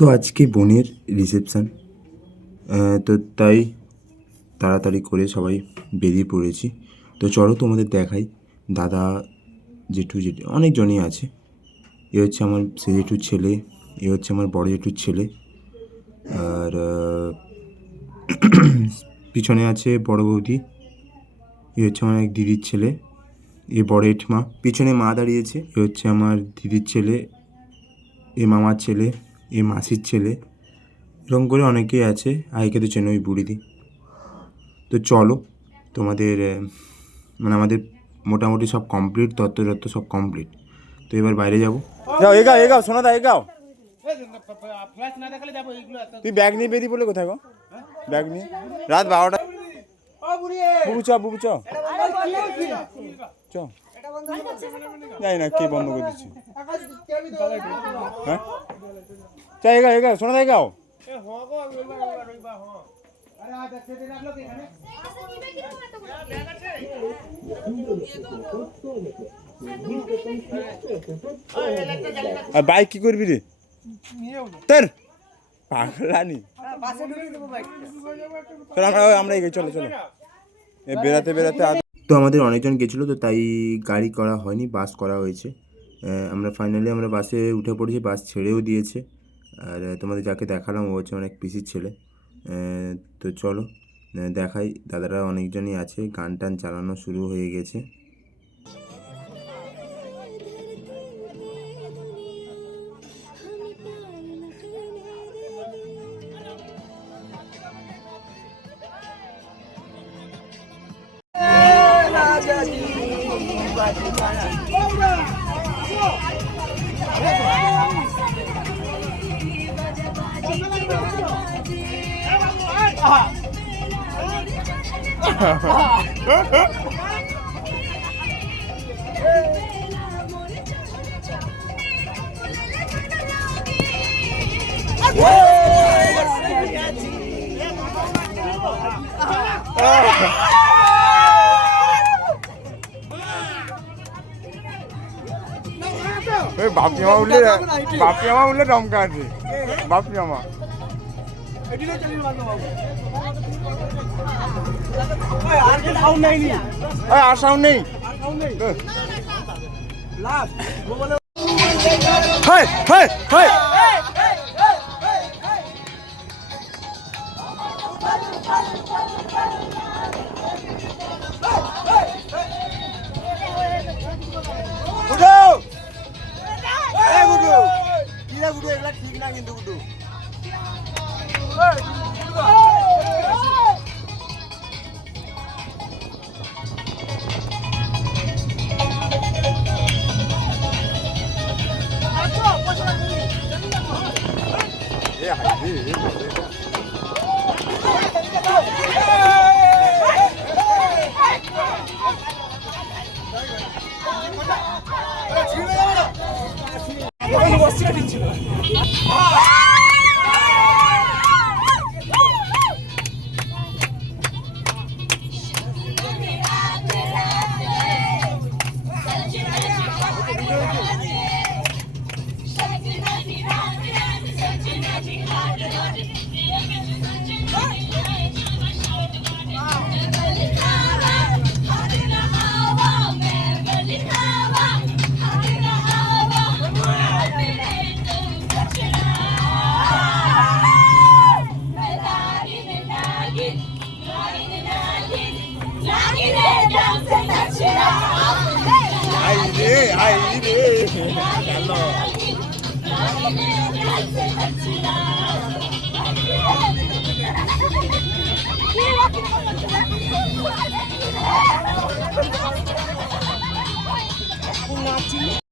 তো আজকে বোনের রিসেপশান, তো তাই তাড়াতাড়ি করে সবাই বেরিয়ে পড়েছি। তো চলো তোমাদের দেখাই। দাদা, জেঠু অনেকজনই আছে। এ হচ্ছে আমার সে জেঠুর ছেলে, এ হচ্ছে আমার বড় জেঠুর ছেলে, আর পিছনে আছে বড় বৌদি, এ হচ্ছে আমার এক দিদির ছেলে, এ বড় জেঠিমা, পিছনে মা দাঁড়িয়েছে, এ হচ্ছে আমার দিদির ছেলে, এ মামার ছেলে, এ মাসির ছেলে, এরকম করে অনেকেই আছে। আইকে তো চেনো, ওই বুড়িদি। তো চলো তোমাদের মানে আমাদের মোটামুটি সব কমপ্লিট, তত্ত্ব সব কমপ্লিট। তো এবার বাইরে যাবো। যাও এগাও এগাও, শোনা দা এগাও। তুই ব্যাগ নিয়ে বেরিয়ে পড়লে কোথায় গো? ব্যাগ নিয়ে রাত 12টা। বুবু চ, বুবু চ, চ। জানি না কে বন্ধ করে দিচ্ছে। হ্যাঁ চ, এগাও এগাও, শোনা দা এগাও। আর বাইক কি করবি রে তোর? পাগলানি। আমরা চলো চলো বেড়াতে বেড়াতে। তো আমাদের অনেকজন গেছিলো, তো তাই গাড়ি করা হয়নি, বাস করা হয়েছে। আমরা ফাইনালি বাসে উঠে পড়েছি, বাস ছেড়েও দিয়েছে। আর তোমাদের যাকে দেখালাম ও হচ্ছে অনেক পিসির ছেলে। তো চলো দেখাই। দাদারা অনেকজনই আছে, গান টান চালানো শুরু হয়ে গেছে। বাপি আমা উঠলে দমকা আছে। বাপি আমা আর সাউন্ড নেই। ঠিক না কিন্তু গুডু